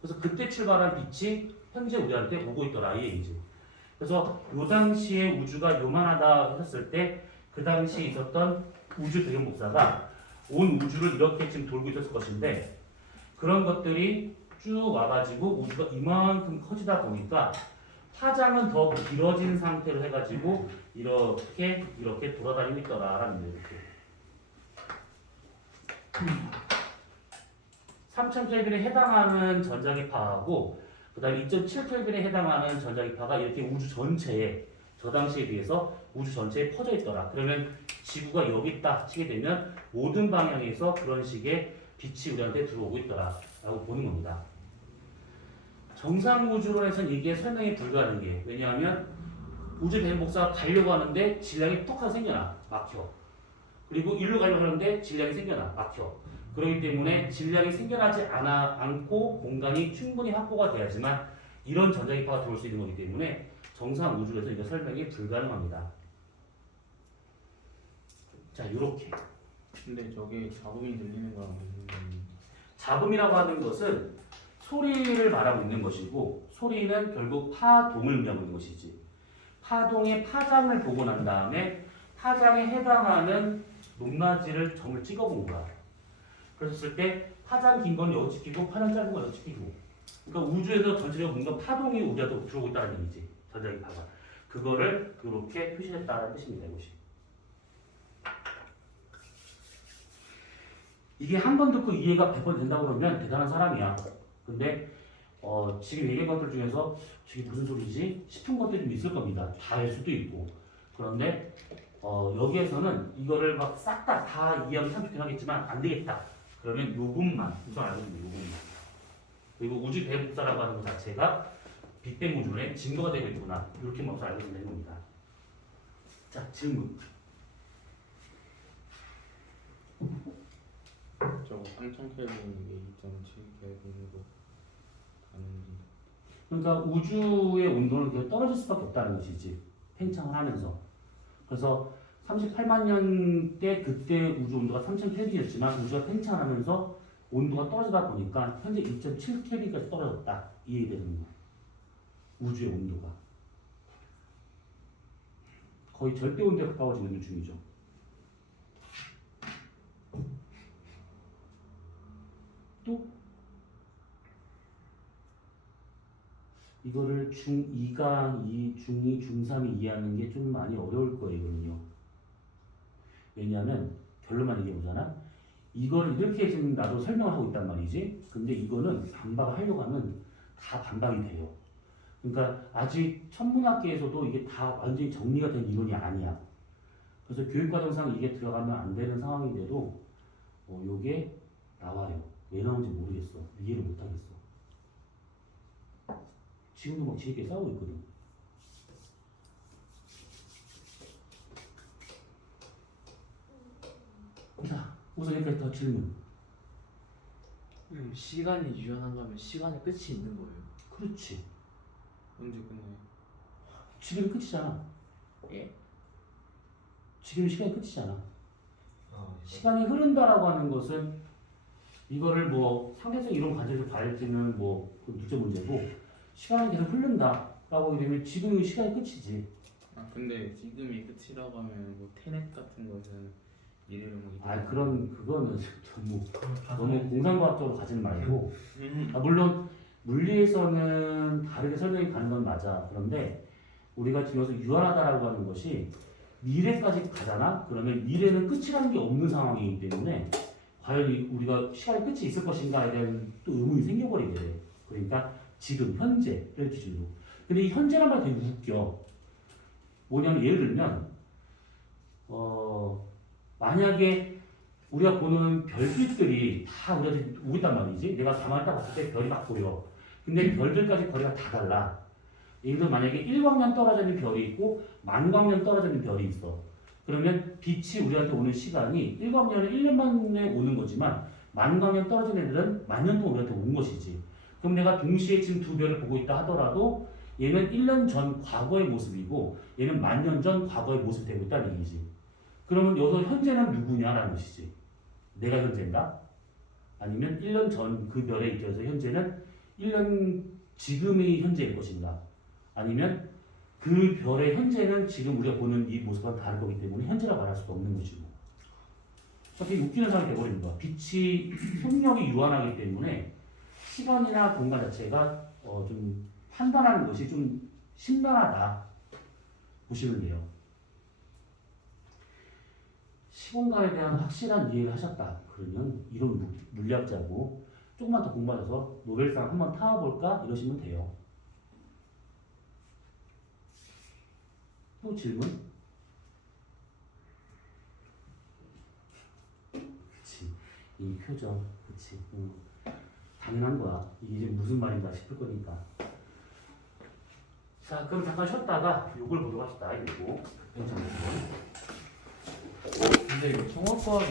그래서 그때 출발한 빛이 현재 우리한테 오고 있더라 이 얘기지. 그래서 요 당시에 우주가 요만하다 했을 때 그 당시에 있었던 우주 배경 복사가 온 우주를 이렇게 지금 돌고 있었을 것인데 그런 것들이 쭉 와가지고 우주가 이만큼 커지다 보니까 파장은 더 길어진 상태로 해가지고 이렇게 돌아다니고 있더라라는 얘기죠. 3000켈빈에 해당하는 전자기파하고 그 다음에 2.7켈빈에 해당하는 전자기파가 이렇게 우주 전체에 저 당시에 비해서 우주 전체에 퍼져 있더라. 그러면 지구가 여기 있다 치게 되면 모든 방향에서 그런 식의 빛이 우리한테 들어오고 있더라 라고 보는 겁니다. 정상 우주론에서는 이게 설명이 불가능한 게 왜냐하면 우주 배경 복사가 가려고 하는데 질량이 뚝 하나 생겨나 막혀. 그리고 일로 가려고 하는데 질량이 생겨나 막혀. 그렇기 때문에 질량이 생겨나지 않고 공간이 충분히 확보가 돼야지만 이런 전자기파가 들어올 수 있는 거기 때문에 정상 우주에서 이거 설명이 불가능합니다. 자, 이렇게. 근데 저게 잡음이 들리는 거랑 무슨 잡음이라고 하는 것은 소리를 말하고 있는 것이고 소리는 결국 파동을 의미하고 있는 것이지. 파동의 파장을 보고 난 다음에 파장에 해당하는 높낮이를 점을 찍어본 거야. 그랬을 때 파장 긴 건 여기 찍히고 파장 짧은 건 여기 찍히고. 그러니까 우주에서 전체적으로 뭔가 파동이 우리한테 들어오고 있다는 얘기지. 전자기파가. 그거를 이렇게 표시했다는 뜻입니다. 이것이. 이게 한 번 듣고 이해가 100번 된다고 그러면 대단한 사람이야. 근데 지금 얘기한 것들 중에서 저게 무슨 소리지? 싶은 것들이 좀 있을 겁니다. 다일 수도 있고. 그런데 여기에서는 이거를 막 싹 다 이해하면 참 좋긴 하겠지만 안 되겠다. 그러면 요것만 우선 알고 있는 요것만. 그리고 우주 배경 복사라고 하는 것 자체가 빅뱅 우주론의 증거가 되고 있구나. 이렇게만 우선 알고 있으면 되는 겁니다. 자, 질문. 저거 3000켈빈이 2.7켈빈으로 가는지. 그러니까 우주의 온도는 계속 떨어질 수밖에 없다는 것이지. 팽창을 하면서. 그래서 38만 년 때 그때 우주 온도가 3000켈빈이었지만 우주가 팽창하면서 온도가 떨어지다 보니까 현재 2.7켈빈까지 떨어졌다. 이해되는 거예요. 우주의 온도가. 거의 절대 온도에 가까워지고 있는 중이죠. 또 이거를 중2가 중2, 중3이 이해하는 게 좀 많이 어려울 거예요. 이거는요. 왜냐하면 결론만 얘기해보잖아. 이걸 이렇게 지금 나도 설명을 하고 있단 말이지. 근데 이거는 반박을 하려고 하면 다 반박이 돼요. 그러니까 아직 천문학계에서도 이게 다 완전히 정리가 된 이론이 아니야. 그래서 교육과정상 이게 들어가면 안 되는 상황인데도 요게 나와요. 왜 나오는지 모르겠어. 이해를 못하겠어. 지금도 막 지들끼리 싸우고 있거든. 자, 우선 여기까지 더 질문. 시간이 유연한 거면 시간의 끝이 있는 거예요. 그렇지. 언제 끝나요? 지금이 끝이잖아. 예? 지금이 시간이 끝이잖아. 아, 시간이 흐른다라고 하는 것은 이거를 뭐 상대성 이론 관점에서 봐야지는 뭐 그건 둘째 문제고 시간이 계속 흐른다라고 하게 되면 지금이 시간이 끝이지. 아 근데 지금이 끝이라고 하면 뭐 테넷 같은 거는 미래를 뭐 아 그거는 너무 공상과학적으로 가지는 말고 물론 물리에서는 다르게 설명이 가는 건 맞아. 그런데 우리가 지금 여기서 유한하다라고 하는 것이 미래까지 가잖아. 그러면 미래는 끝이라는 게 없는 상황이기 때문에 과연 우리가 시간의 끝이 있을 것인가에 대한 또 의문이 생겨버리게 돼. 그러니까 지금 현재를 기준으로. 근데 이 현재란 말이 되게 웃겨. 뭐냐면 예를 들면 만약에 우리가 보는 별빛들이 다 우리한테 오고 있단 말이지. 내가 가만히 딱 봤을 때 별이 막 보여. 근데 별들까지 거리가 다 달라. 예를 들어 만약에 1광년 떨어져 있는 별이 있고 만광년 떨어져 있는 별이 있어. 그러면 빛이 우리한테 오는 시간이 1광년은 1년 만에 오는 거지만 만광년 떨어진 애들은 만년 동안 우리한테 온 것이지. 그럼 내가 동시에 지금 두 별을 보고 있다 하더라도 얘는 1년 전 과거의 모습이고 얘는 만년 전 과거의 모습이 되고 있다는 얘기지. 그러면 여기서 현재는 누구냐라는 것이지. 내가 현재인가? 아니면 1년 전 그 별에 있어서 현재는 1년 지금의 현재일 것인가? 아니면 그 별의 현재는 지금 우리가 보는 이 모습과 다를 거기 때문에 현재라고 말할 수가 없는 것이고. 되게 웃기는 상황이 돼버리는 거야. 빛이 속력이 유한하기 때문에 시간이나 공간 자체가 좀 판단하는 것이 좀 심란하다 보시면 돼요. 시공간에 대한 확실한 이해를 하셨다. 그러면 이런 물리학자고 조금만 더 공부하셔서 노벨상 한번 타와볼까 이러시면 돼요. 또 질문? 그치. 이 표정. 그치. 당연한 거야. 이게 지금 무슨 말인가 싶을 거니까. 자, 그럼 잠깐 쉬었다가 요걸 보도록 합시다. 이거. 근데 이거 통합과학